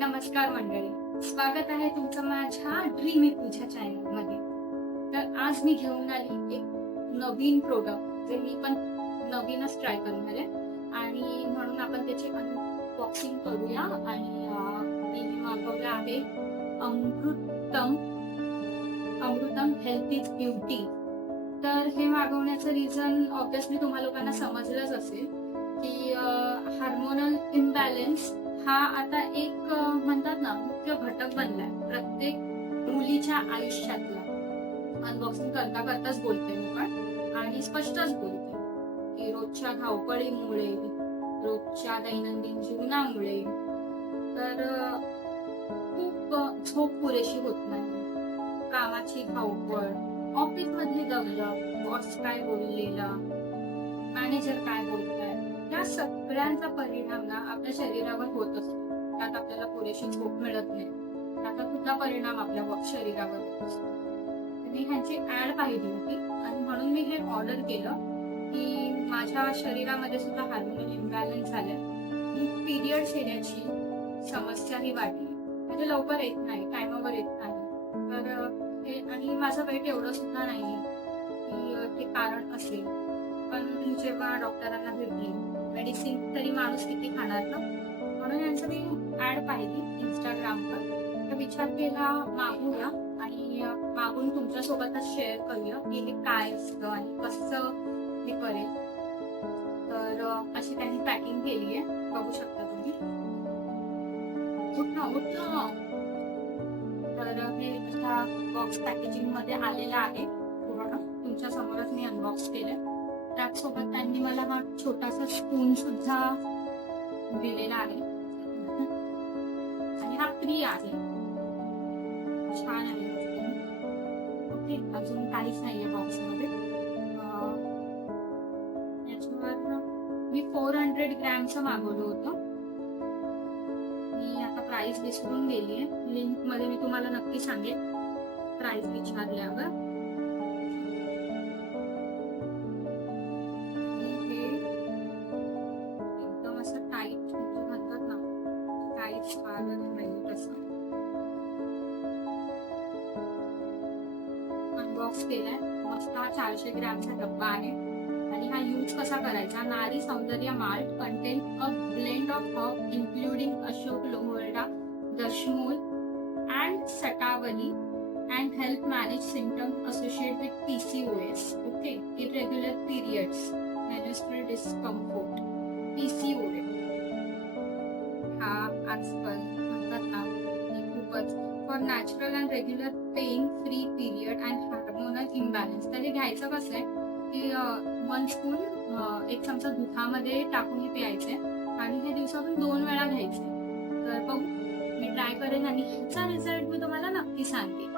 नमस्कार मंडळी, स्वागत आहे तुमचं माझ्या ड्रीम इट पूजा चॅनल मध्ये. तर आज मी घेऊन आली एक नवीन प्रोडक्ट जे मी पण नवीनच ट्राय करणार आहे आणि म्हणून आपण त्याची अनबॉक्सिंग करूया. आणि मी मागवलं आहे अमृतम अमृतम हेल्थ इज ब्युटी. तर हे मागवण्याचं रिझन ऑब्विसली तुम्हा लोकांना समजलंच असेल की हार्मोनल इम्बॅलन्स हा आता एक म्हणतात ना मुख्य घटक बनलाय प्रत्येक मुलीच्या आयुष्यातला. अनबॉक्सिंग करता करताच बोलते मी पण, आणि स्पष्टच बोलते की रोजच्या धावपळीमुळे, रोजच्या दैनंदिन जीवनामुळे तर खूप झोप पुरेशी होत नाही, कामाची धावपळ, ऑफिस मधली दगदग, बॉस काय बोललेला, मॅनेजर काय बोलताय, या सगळ्यांचा परिणाम ना आपल्या शरीरावर होत असतो. त्यात आपल्याला पुरेशी झोप मिळत नाही, त्याचा सुद्धा परिणाम आपल्या शरीरावर होत असतो. मी ह्यांची ऍड पाहिली होती आणि म्हणून मी हे ऑर्डर केलं की माझ्या शरीरामध्ये सुद्धा हार्मोनल इम्बॅलन्स झाले, पिरियड्स येण्याची समस्या ही वाढली, म्हणजे लवकर येत नाही, टायमावर येत नाही. तर आणि माझं वेट एवढं सुद्धा नाही की ते कारण असेल. पण जेव्हा डॉक्टरांना भेटली, मेडिसिन तरी माणूस किती खाणार ना, म्हणून यांचं मी ऍड पाहिली इंस्टाग्रामवर. तर विचार केला मागूया आणि मागून तुमच्या सोबतच शेअर करूया की हे काय असतं आणि कसं हे करेल. तर अशी त्यांनी पॅकिंग केली आहे, बघू शकता तुम्ही. तर हे अशा बॉक्स पॅकेजिंग मध्ये आलेलं आहे पूर्ण, तुमच्या समोरच मी अनबॉक्स केलं. त्याचसोबत त्यांनी मला हा छोटासा स्पून सुद्धा दिलेला आहे आणि हा फ्री आहे. छान आहे. ओके, अजून काहीच नाहीये बॉक्स मध्ये. याच्यावर मी 400 ग्रॅमचं मागवलं होतं. मी आता प्राइस विसरून गेली आहे, लिंक मध्ये मी तुम्हाला नक्की सांगेन प्राइस विचारल्यावर. अनबॉक्स केलाय मस्त. हा 400 ग्रॅमचा डब्बा आहे आणि हा यूज कसा करायचा. Nari Saundarya malt contain a blend of herb including Ashok Lodhra, Dashmool and Shatavari and help manage symptoms associated with PCOS. Okay, irregular periods, menstrual discomfort, PCOS. हा आजकाल म्हणतात ना की खूपच for natural and regular pain free period and hormonal imbalance. तर हे घ्यायचं कसं आहे की 1 स्पून एक चमचा दुधामध्ये टाकून हे प्यायचंय आणि हे दिवसातून 2 वेळा घ्यायचंय. तर बघू, मी ट्राय करेन आणि ह्याचा रिझल्ट मी तुम्हाला नक्की सांगेन.